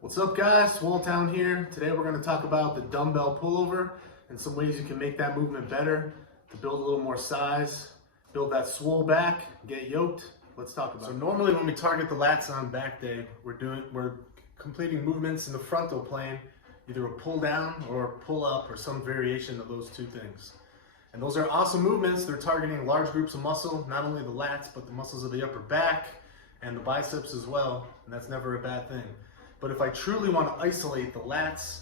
What's up guys, Pulldown here. Today we're going to talk about the dumbbell pullover and some ways you can make that movement better to build a little more size, build that swole back, get yoked. Let's talk about it. So normally when we target the lats on back day, we're completing movements in the frontal plane, either a pull down or a pull up or some variation of those two things. And those are awesome movements. They're targeting large groups of muscle, not only the lats, but the muscles of the upper back and the biceps as well. And that's never a bad thing. But if I truly want to isolate the lats,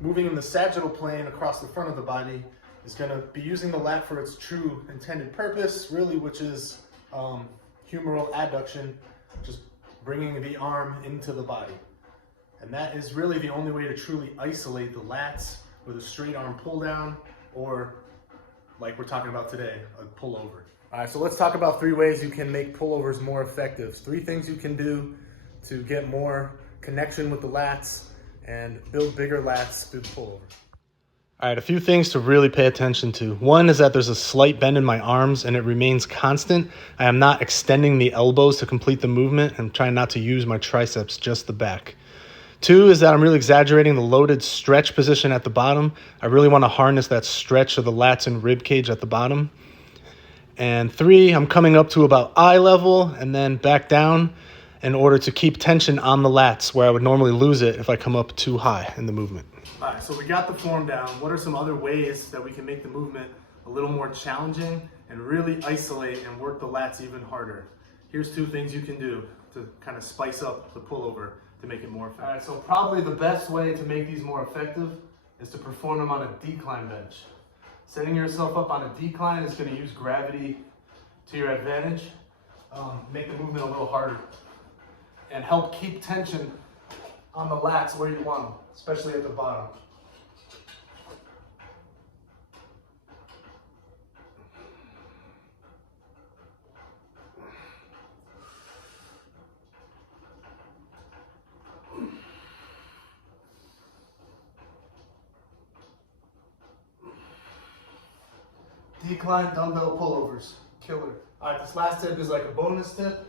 moving in the sagittal plane across the front of the body is going to be using the lat for its true intended purpose, really, which is humeral adduction, just bringing the arm into the body. And that is really the only way to truly isolate the lats with a straight arm pull down, or like we're talking about today, a pullover. All right, so let's talk about 3 ways you can make pullovers more effective. 3 things you can do to get more connection with the lats and build bigger lats through the pullover. All right, a few things to really pay attention to. One is that there's a slight bend in my arms and it remains constant. I am not extending the elbows to complete the movement. I'm trying not to use my triceps, just the back. 2 is that I'm really exaggerating the loaded stretch position at the bottom. I really want to harness that stretch of the lats and rib cage at the bottom. And 3, I'm coming up to about eye level and then back down in order to keep tension on the lats, where I would normally lose it if I come up too high in the movement. All right, so we got the form down. What are some other ways that we can make the movement a little more challenging and really isolate and work the lats even harder? Here's 2 things you can do to kind of spice up the pullover to make it more effective. All right, so probably the best way to make these more effective is to perform them on a decline bench. Setting yourself up on a decline is going to use gravity to your advantage, make the movement a little harder, and help keep tension on the lats where you want them, especially at the bottom. Decline dumbbell pullovers, killer. All right, this last tip is like a bonus tip.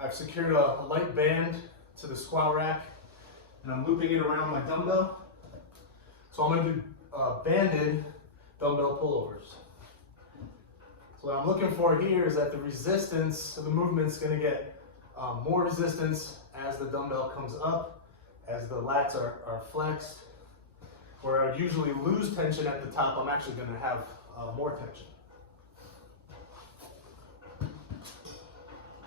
I've secured a light band to the squat rack and I'm looping it around my dumbbell. So I'm going to do banded dumbbell pullovers. So what I'm looking for here is that the resistance of the movement is going to get more resistance as the dumbbell comes up, as the lats are flexed. Where I would usually lose tension at the top, I'm actually going to have more tension.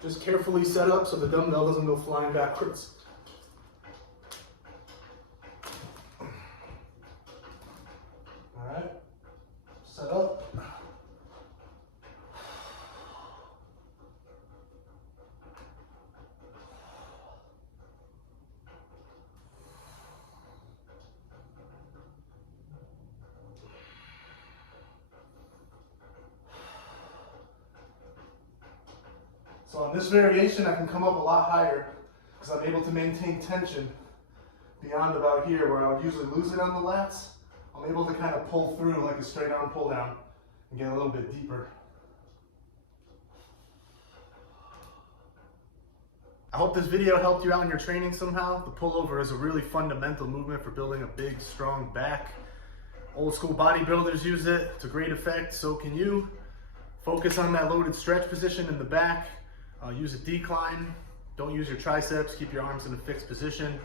Just carefully set up so the dumbbell doesn't go flying backwards. All right, set up. So on this variation, I can come up a lot higher because I'm able to maintain tension beyond about here, where I would usually lose it on the lats. I'm able to kind of pull through like a straight arm pull down and get a little bit deeper. I hope this video helped you out in your training somehow. The pullover is a really fundamental movement for building a big, strong back. Old school bodybuilders use it to great effect, so can you. Focus on that loaded stretch position in the back. Use a decline. Don't use your triceps. Keep your arms in a fixed position.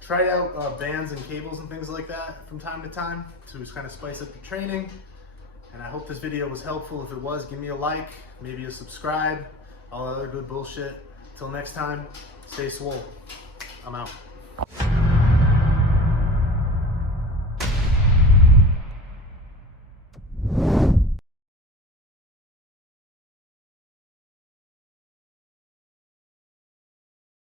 Try out bands and cables and things like that from time to time to just kind of spice up your training. And I hope this video was helpful. If it was, give me a like, maybe a subscribe, all other good bullshit. Till next time, stay swole. I'm out.